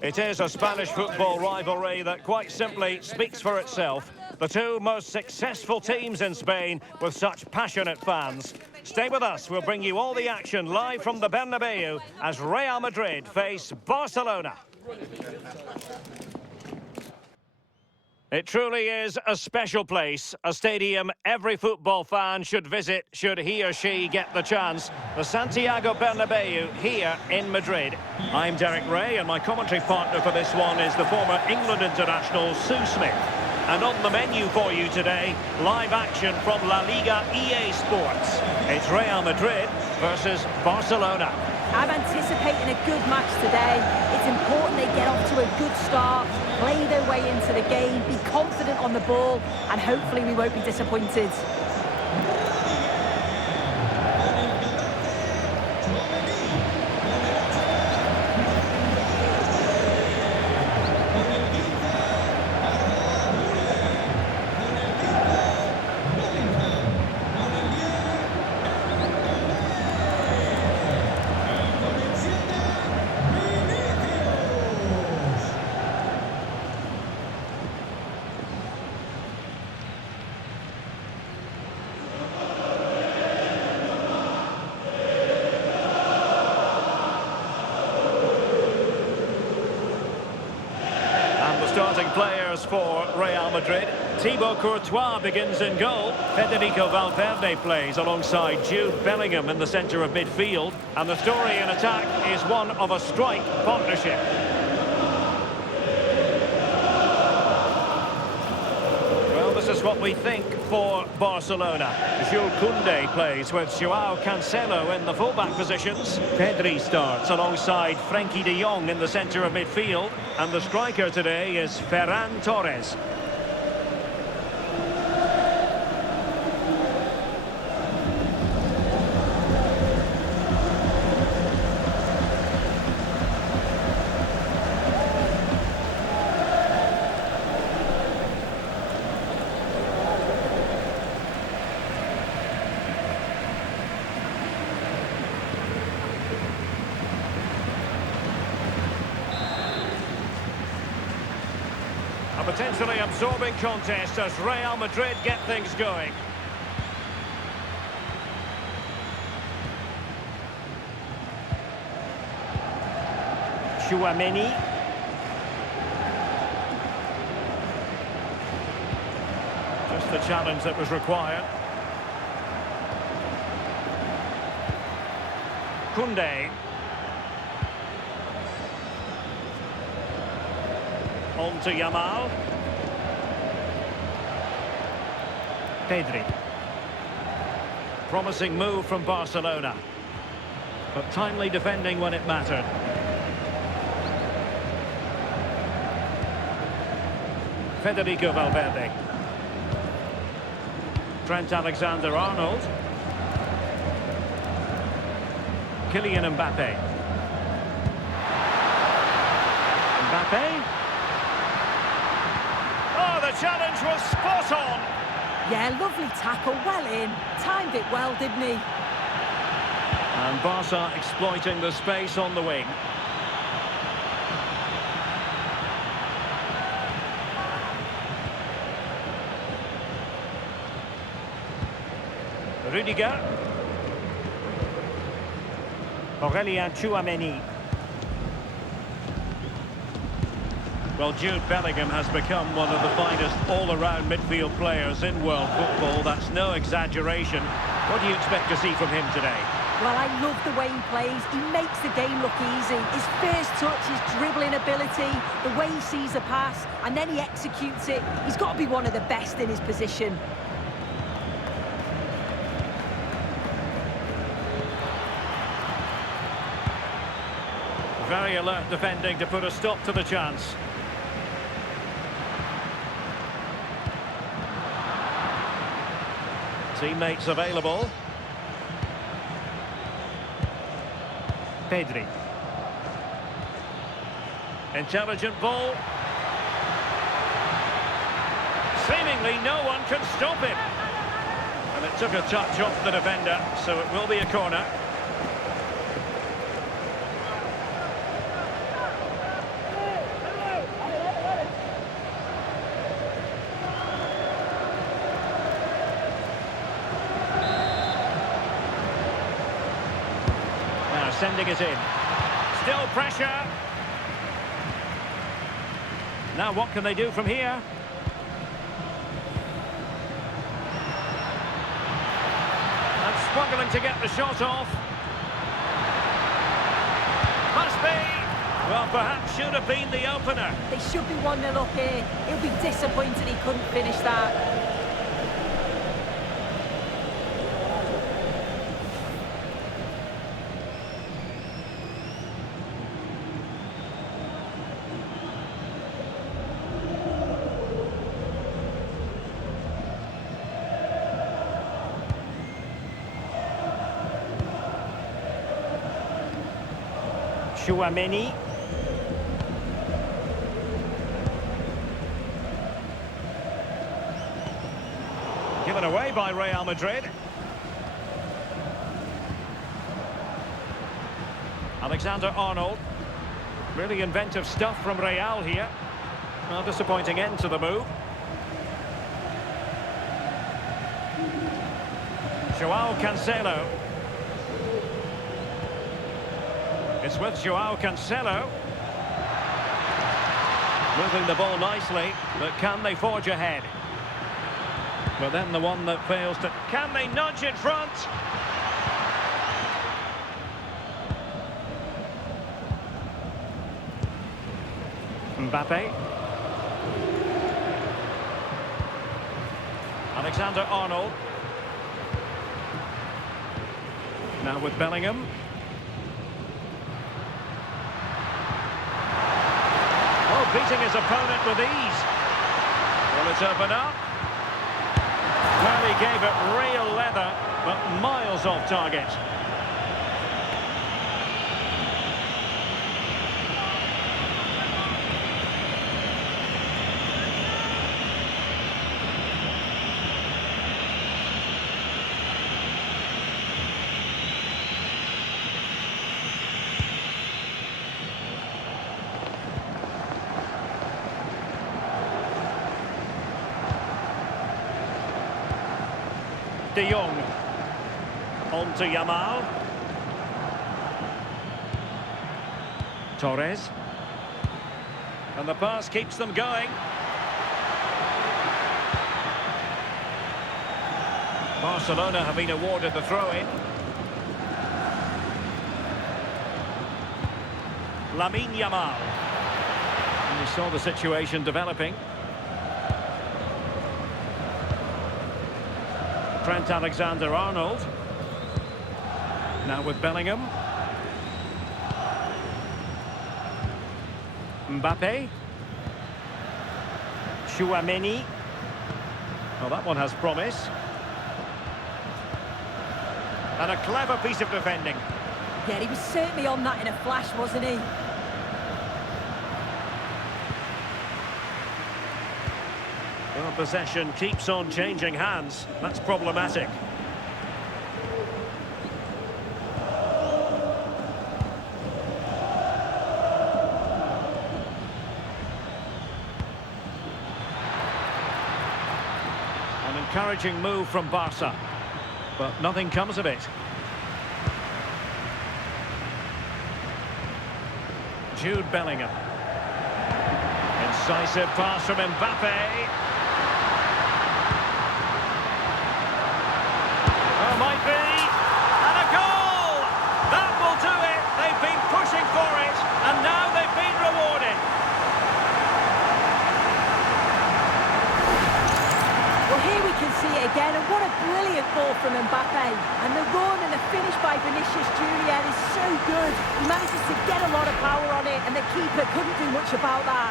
It is a Spanish football rivalry that quite simply speaks for itself. The two most successful teams in Spain with such passionate fans. Stay with us, we'll bring you all the action live from the Bernabeu as Real Madrid face Barcelona. It truly is a special place, a stadium every football fan should visit should he or she get the chance. The Santiago Bernabeu here in Madrid. I'm Derek Ray and my commentary partner for this one is the former England international Sue Smith. And on the menu for you today, live action from La Liga EA Sports. It's Real Madrid versus Barcelona. I'm anticipating a good match today. It's important they get off to a good start, play their way into the game, be confident on the ball, and hopefully we won't be disappointed. Starting players for Real Madrid. Thibaut Courtois begins in goal. Federico Valverde plays alongside Jude Bellingham in the centre of midfield. And the story in attack is one of a strike partnership. Well, this is what we think for Barcelona. Jules Koundé plays with Joao Cancelo in the fullback positions. Pedri starts alongside Frenkie de Jong in the centre of midfield. And the striker today is Ferran Torres. A potentially absorbing contest as Real Madrid get things going. Tchouaméni. Just the challenge that was required. Koundé. On to Yamal. Pedri. Promising move from Barcelona. But timely defending when it mattered. Federico Valverde. Trent Alexander-Arnold. Kylian Mbappé. Mbappé. The challenge was spot on. Yeah, lovely tackle, well in. Timed it well, didn't he? And Barca exploiting the space on the wing. Rudiger. Aurélien Tchouaméni. Well, Jude Bellingham has become one of the finest all-around midfield players in world football. That's no exaggeration. What do you expect to see from him today? Well, I love the way he plays. He makes the game look easy. His first touch, his dribbling ability, the way he sees a pass, and then he executes it. He's got to be one of the best in his position. Very alert defending to put a stop to the chance. Teammates available. Pedri. Intelligent ball. Seemingly no one can stop him. And it took a touch off the defender, so it will be a corner. sending it in. Still pressure. Now what can they do from here? And struggling to get the shot off. Must be. Well, perhaps should have been the opener. They should be 1-0 up here. He'll be disappointed he couldn't finish that. Tchouaméni. Given away by Real Madrid. Alexander-Arnold. Really inventive stuff from Real here. Well, disappointing end to the move. Joao Cancelo. It's with Joao Cancelo. Moving the ball nicely, but can they forge ahead? But then the one that fails to... Can they nudge in front? Mbappe. Alexander-Arnold. Now with Bellingham. Oh, beating his opponent with ease. Will it open up? Well, he gave it real leather, but miles off target. De Jong. On to Yamal. Torres. And the pass keeps them going. Barcelona have been awarded the throw-in. Lamine Yamal. And we saw the situation developing. Trent Alexander-Arnold. Now with Bellingham. Mbappe. Tchouaméni. Well, that one has promise. And a clever piece of defending. Yeah, he was certainly on that in a flash, wasn't he? Well, possession keeps on changing hands. That's problematic. An encouraging move from Barca, but nothing comes of it. Jude Bellingham. Incisive pass from Mbappe. Might be, and a goal! That will do it. They've been pushing for it, and now they've been rewarded. Well, here we can see it again, and what a brilliant ball from Mbappe. And the run and the finish by Vinicius Junior is so good. He manages to get a lot of power on it, and the keeper couldn't do much about that.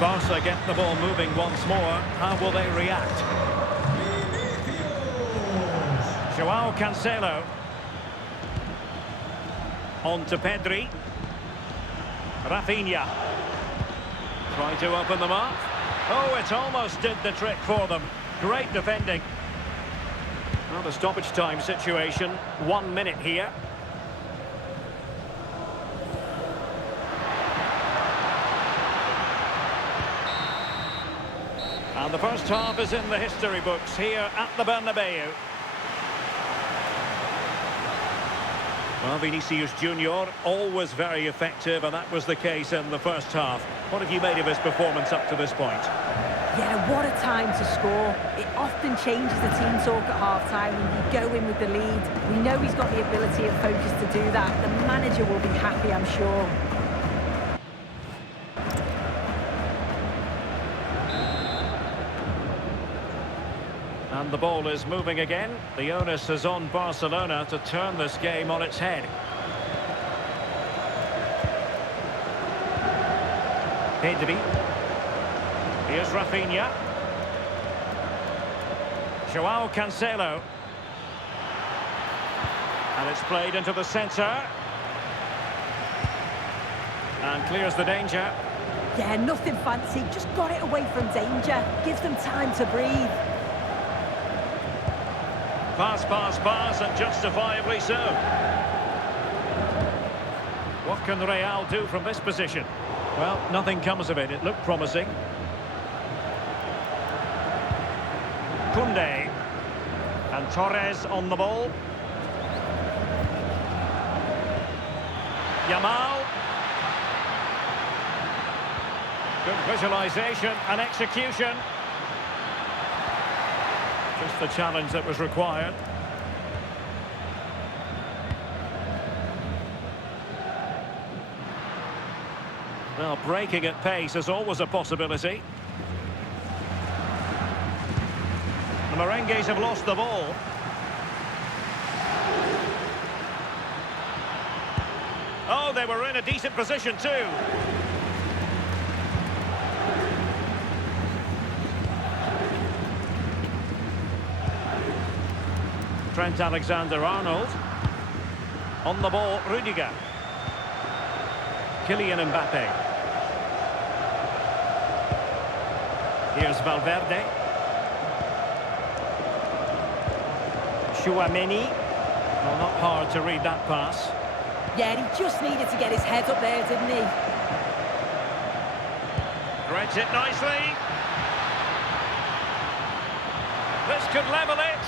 Barca get the ball moving once more. How will they react? Joao Cancelo. On to Pedri. Rafinha. Trying to open them up. Oh, it almost did the trick for them. Great defending. Well, the stoppage time situation. 1 minute here. And the first half is in the history books here at the Bernabeu. Well, Vinicius Junior, always very effective, and that was the case in the first half. What have you made of his performance up to this point? Yeah, what a time to score. It often changes the team talk at half-time when you go in with the lead. We know he's got the ability and focus to do that. The manager will be happy, I'm sure. And the ball is moving again. The onus is on Barcelona to turn this game on its head. Pedri. Here's Rafinha. Joao Cancelo. And it's played into the centre. And clears the danger. Yeah, nothing fancy. Just got it away from danger. Gives them time to breathe. Pass, pass, pass, and justifiably so. What can Real do from this position? Well, nothing comes of it. It looked promising. Koundé. And Torres on the ball. Yamal. Good visualization and execution. Just the challenge that was required. Well, breaking at pace is always a possibility. The Merengues have lost the ball. Oh, they were in a decent position too. Trent Alexander-Arnold. On the ball, Rudiger. Kylian Mbappé. Here's Valverde. Tchouaméni. Well, not hard to read that pass. Yeah, he just needed to get his head up there, didn't he? Threads it nicely. This could level it.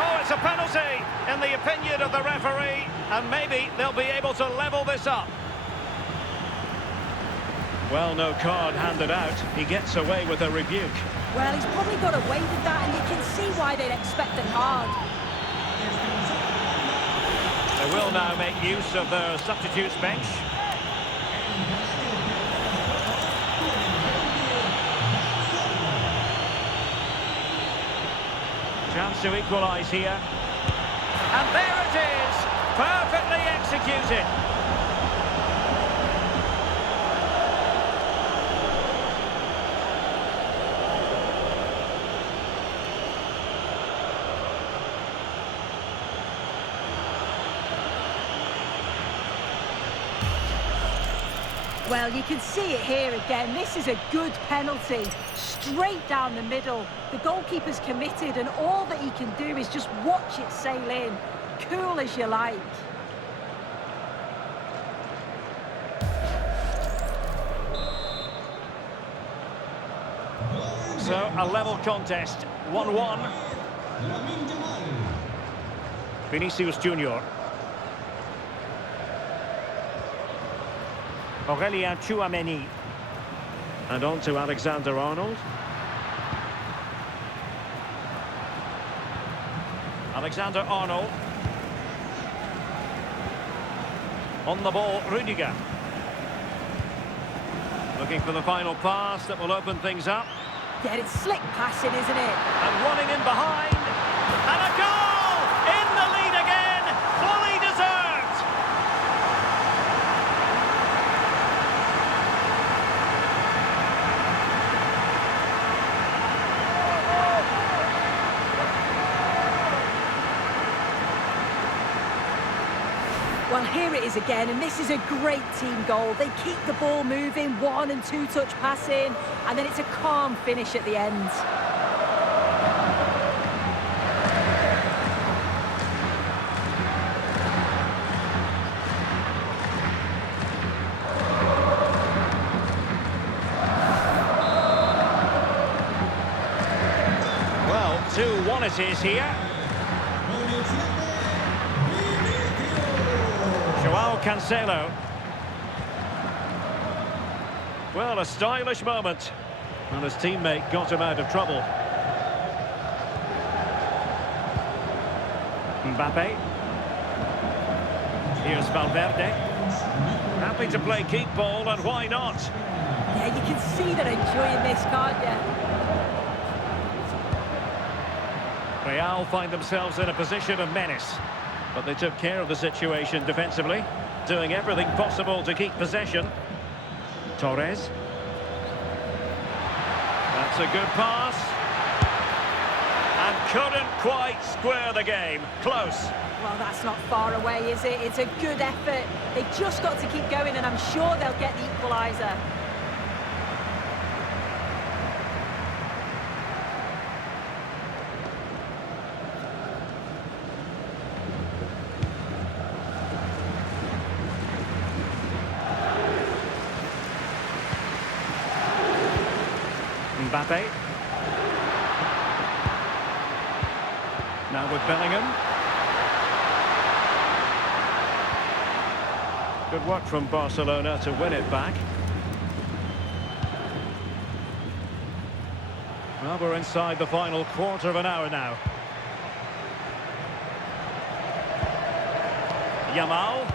Oh, it's a penalty, in the opinion of the referee, and maybe they'll be able to level this up. Well, no card handed out. He gets away with a rebuke. Well, he's probably got away with that, and you can see why they'd expect a card. They will now make use of their substitutes bench. Chance to equalise here. And there it is! Perfectly executed. Well, you can see it here again. This is a good penalty. Straight down the middle. The goalkeeper's committed, and all that he can do is just watch it sail in. Cool as you like. So, a level contest. 1-1. Vinicius Junior. Aurélien Tchouaméni. And on to Alexander-Arnold. Alexander-Arnold. On the ball, Rudiger. Looking for the final pass that will open things up. Yeah, it's slick passing, isn't it? And running in behind. And a goal! In the lead again! Fully deserved! Well, here it is again, and this is a great team goal. They keep the ball moving, 1- and 2-touch passing, and then it's a calm finish at the end. Well, 2-1 it is here. Cancelo. Well, a stylish moment. And his teammate got him out of trouble. Mbappe. Here's Valverde. Happy to play keep ball, and why not? Yeah, you can see they're enjoying this, can't you? Real find themselves in a position of menace. But they took care of the situation defensively, doing everything possible to keep possession. Torres. That's a good pass. And couldn't quite square the game. Close. Well, that's not far away, is it? It's a good effort. They just got to keep going, and I'm sure they'll get the equaliser. Mbappe. Now with Bellingham. Good work from Barcelona to win it back. Well, we're inside the final quarter of an hour now. Yamal.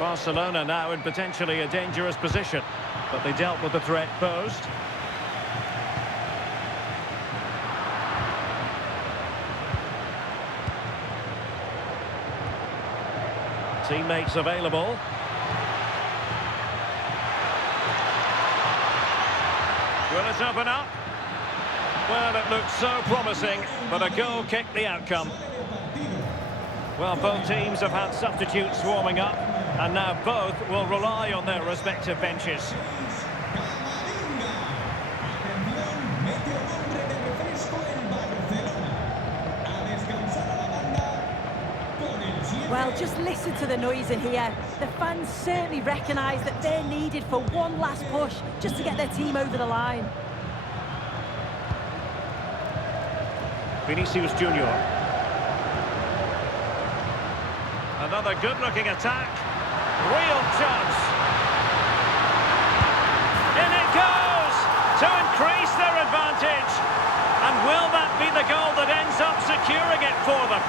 Barcelona now in potentially a dangerous position, but they dealt with the threat posed. Teammates available. Will it open up? Well, it looked so promising, but a goal kicked the outcome. Well, both teams have had substitutes warming up, and now both will rely on their respective benches. Well, just listen to the noise in here. The fans certainly recognise that they're needed for one last push just to get their team over the line. Vinicius Junior. Another good-looking attack. Real chance. In it goes to increase their advantage. And will that be the goal that ends up securing it for them?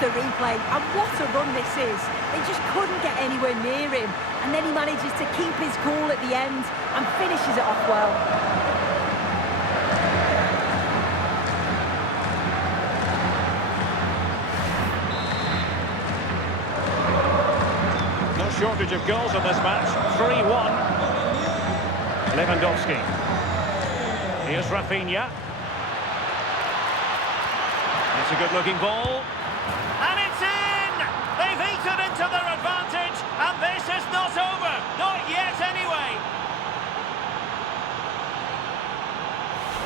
The replay, and what a run this is. They just couldn't get anywhere near him, and then he manages to keep his cool at the end and finishes it off well. No shortage of goals in this match. 3-1. Lewandowski. Here's Rafinha. It's a good-looking ball. And it's in! They've eaten into their advantage, and this is not over. Not yet, anyway.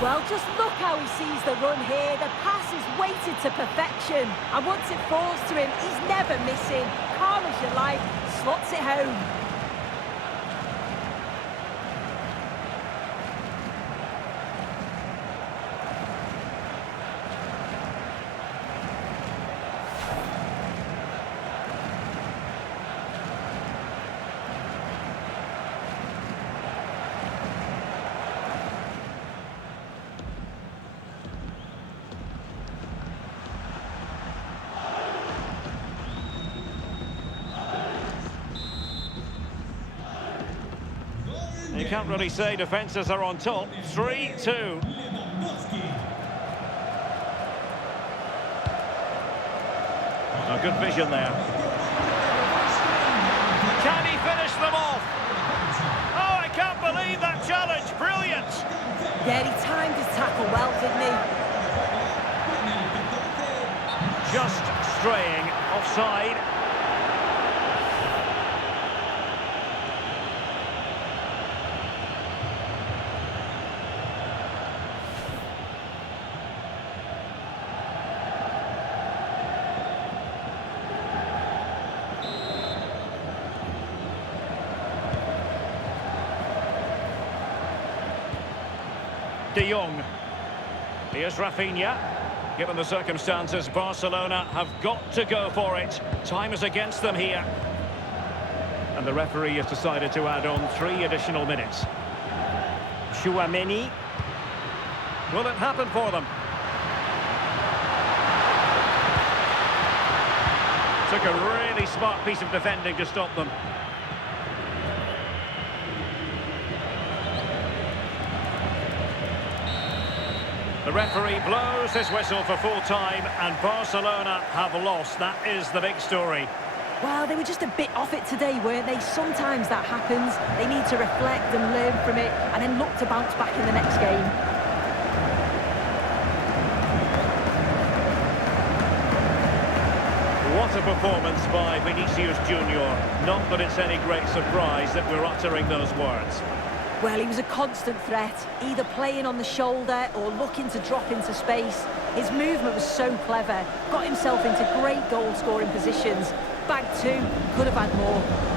Well, just look how he sees the run here. The pass is weighted to perfection. And once it falls to him, he's never missing. Calm as you like, slots it home. You can't really say defences are on top. 3-2. Oh, good vision there. Can he finish them off? Yeah, he timed his tackle well, didn't he? Just straying offside. De Jong. Here's Rafinha. Given the circumstances, Barcelona have got to go for it. Time is against them here. And the referee has decided to add on 3 additional minutes. Tchouaméni. Will it happen for them? Took a really smart piece of defending to stop them. The referee blows his whistle for full time, and Barcelona have lost. That is the big story. Well, they were just a bit off it today, weren't they? Sometimes that happens. They need to reflect and learn from it, and then look to bounce back in the next game. What a performance by Vinicius Junior. Not that it's any great surprise that we're uttering those words. Well, he was a constant threat, either playing on the shoulder or looking to drop into space. His movement was so clever, got himself into great goal-scoring positions. Bag 2, could have had more.